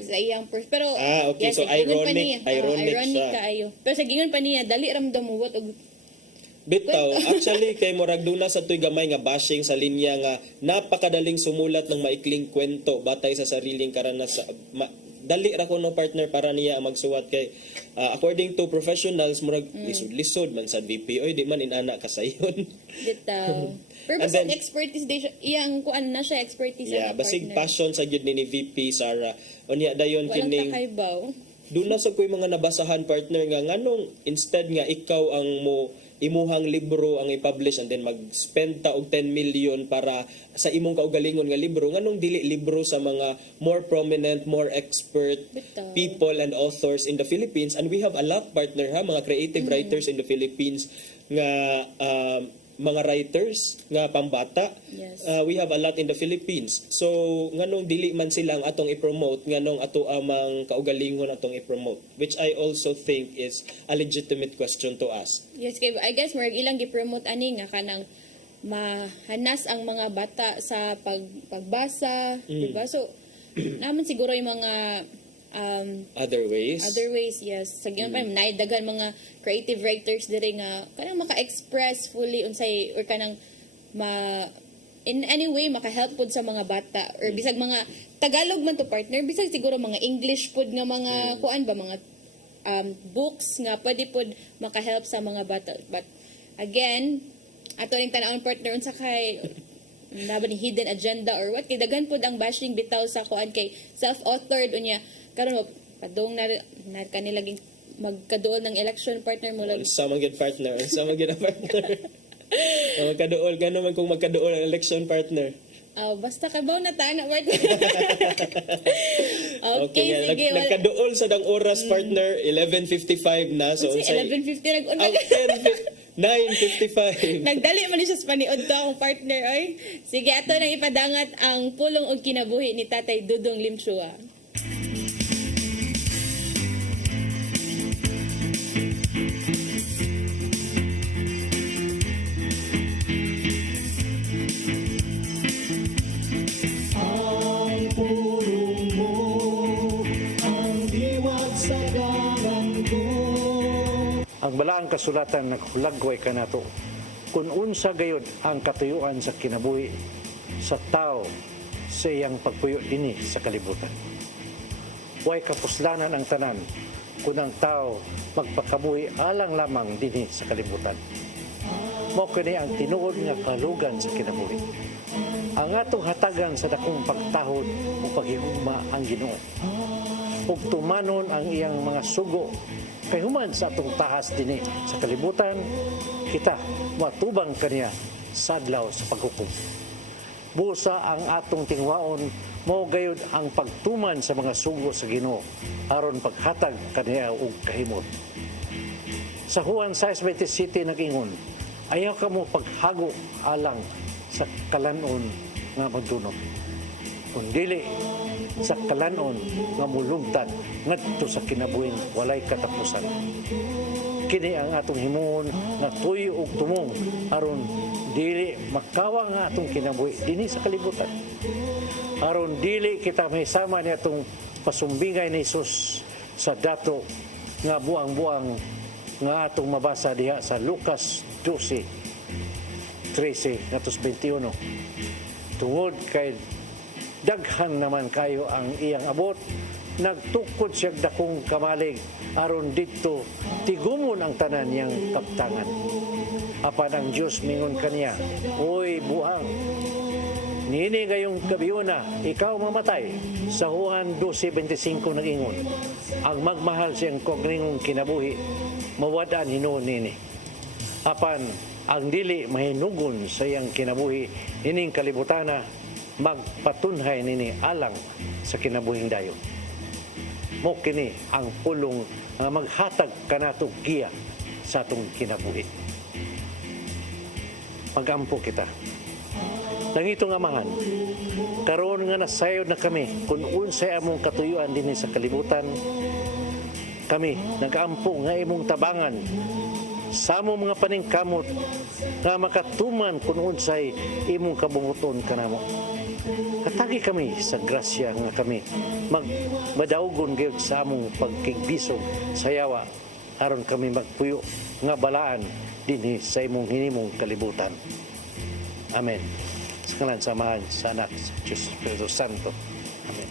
sa iyang pero okay, so ironic siya. Kaayo. Pero sa gingon pa niya dali ramdam mo og bitaw actually kay murag duna sa tuy gamay nga bashing sa linya nga napakadaling sumulat ng maikling kwento batay sa sariling karanasan. Dali ra ko no partner para niya magsuwat kay according to professionals murag lisod man sa VP oy di man inana kasayon. Bitaw. Pero basta expertise day siya iyang kuan na siya expertise sa basig passion sa gyud ni VP Sara unya dayon kining duna sa koy mga nabasahan partner nga nganong instead nga ikaw ang imuhang libro ang i-publish and then mag-spend ta og 10 million para sa imong kaugalingon nga libro nganong dili libro sa mga more prominent, more expert people and authors in the Philippines, and we have a lot partner mga creative writers in the Philippines nga mga writers nga pambata. We have a lot in the Philippines. So nganong dili man silang atong i-promote nganong ato amang kaugalingon atong i-promote, which I also think is a legitimate question to ask. Yes, kay I guess murag ilang gi-promote ani nga kanang mahanas ang mga bata sa pagbasa, diba? So naman siguro yung mga other ways, yes. Sa ganyan pa naidagan mga creative writers diri nga kanang maka-express fully unsay or kanang in any way maka-help pud sa mga bata or bisag mga Tagalog man to partner, bisag siguro mga English pud nga mga kuan ba mga books nga pwede pud maka-help sa mga bata. But again, ato ring tan-awon partner unsa kay naban ni hidden agenda or what kay daghan pud ang bashing bitaw sa kuan kay self-authored unya karon padong na kanilaging magkaduol ng election partner mo lang. Sa mga partner. Magkaduol gano man kung magkaduol ang election partner. Basta kabaw na ta na partner. Okay, sige. Nagkaduol sa dang oras partner 11:55 na so 11:50 nag-una. 9:55. Nagdali man siya sa paniod to akong partner oy. Sige ato nang ipadangat ang pulong og kinabuhi ni Tatay Dudong Limchua. Ang balaang kasulatan naghulagway kanato kung unsa gayud ang katuyuan sa kinabuhi sa tao sa iyang pagpuyo dinhi sa kalibutan. Way kapuslanan ang tanan kung ang tao magpakabuhi alang lamang dinhi sa kalibutan. Mao kini ang tinuod nga kalugan sa kinabuhi. Ang atong hatagan sa dakong pagtahod o paghigugma ang Ginoo. Ug tumanon ang iyang mga sugo kay human sa atong tahas dinhi sa kalibutan, kita matubang kaniya sa adlaw sa paghukom. Busa ang atong tingwaon mao gayud ang pagtuman sa mga sugo sa Ginoo aron paghatag kaniya og kahimot. Sa Juan 6:27 nag-ingon, Ayaw ka mo paghago alang sa kalanon nga magdunong. Kung dili sa kalanon nga mulugtad ngadto sa kinabuhing walay katapusan. Kini ang atong himuon nga tuyo ug tumong aron dili makawa nga atong kinabuhi dinhi sa kalibutan. Aron dili kita mahisama ni atong pasumbingay ni Hesus sa dato nga buang-buang nga atong mabasa diha sa Lucas 12:13-21. Tungod kay daghan naman kayo ang iyang abot, nagtukod siya dakong kamalig aron didto tigumon ang tanan niyang pagtangan. Apan ang Dios mingon kaniya, "Oy buang, nini gayong kabiyona, ikaw mamatay." Sa Juan 12:25 nag-ingon, ang magmahal siyang kogningong kinabuhi, mawadaan hinuon nini. Apan ang dili mahinugon sa iyang kinabuhi, ining kalibutana, magpatunhay nini alang sa kinabuhing dayon. Mo kini ang pulong nga maghatag kanato giya sa atong kinabuhi. Pagampo kita. Langitong Amahan, karon nga nasayod na kami kung unsay among katuyuan dinhi sa kalibutan, kami nagaampo nga imong tabangan sa among mga paningkamot nga makatuman kung unsay imong kabunguton kanamo. Katagi kami sa grasya nga kami magmadaugon gyud sa among pagkigbisog sa yawa aron kami magpuyo nga balaan dinhi sa imong hinimong kalibutan. Amen. Sa ngalan sa Amahan, sa Anak, sa Diyos, Espiritu Santo. Amen.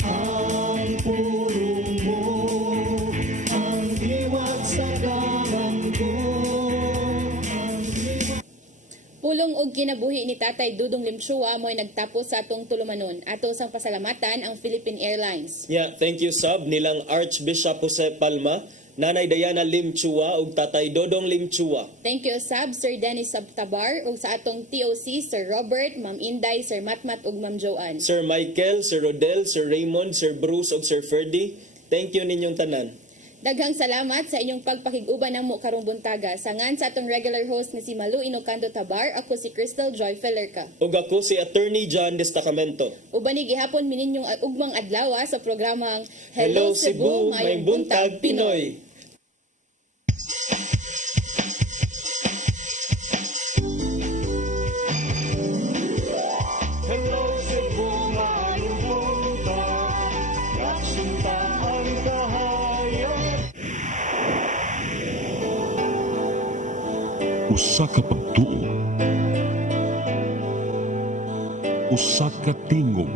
Ang pulong mo, ang diwag sa dalan ko. Pulong og kinabuhi ni Tatay Dudong Limchua mo'y nagtapos sa atong tulumanon. Ato sang pasalamatan ang Philippine Airlines. Yeah, thank you Sab nilang Archbishop Jose Palma, Nanay Diana Limchua ug Tatay Dodong Limchua. Thank you Sab Sir Dennis Sabtabar ug sa atong TOC Sir Robert, Ma'am Inday, Sir Matmat ug Ma'am Joanne. Sir Michael, Sir Rodel, Sir Raymond, Sir Bruce ug Sir Ferdy. Thank you ninyong tanan. Daghang salamat sa inyong pagpakig-uban namo karong buntaga. Sangan sa atong regular host nga si Malu Inocando Tabar, ako si Crystal Joy Fellerca. Ug ako si Attorney John Destacamento. Uban ni gihapon mininyong ugmang adlaw sa programang Hello Cebu, may buntag Pinoy. Hello Cebu, mayong buntag, nagsunta ang kahayag. Usa ka pagtuo, usa ka tingog,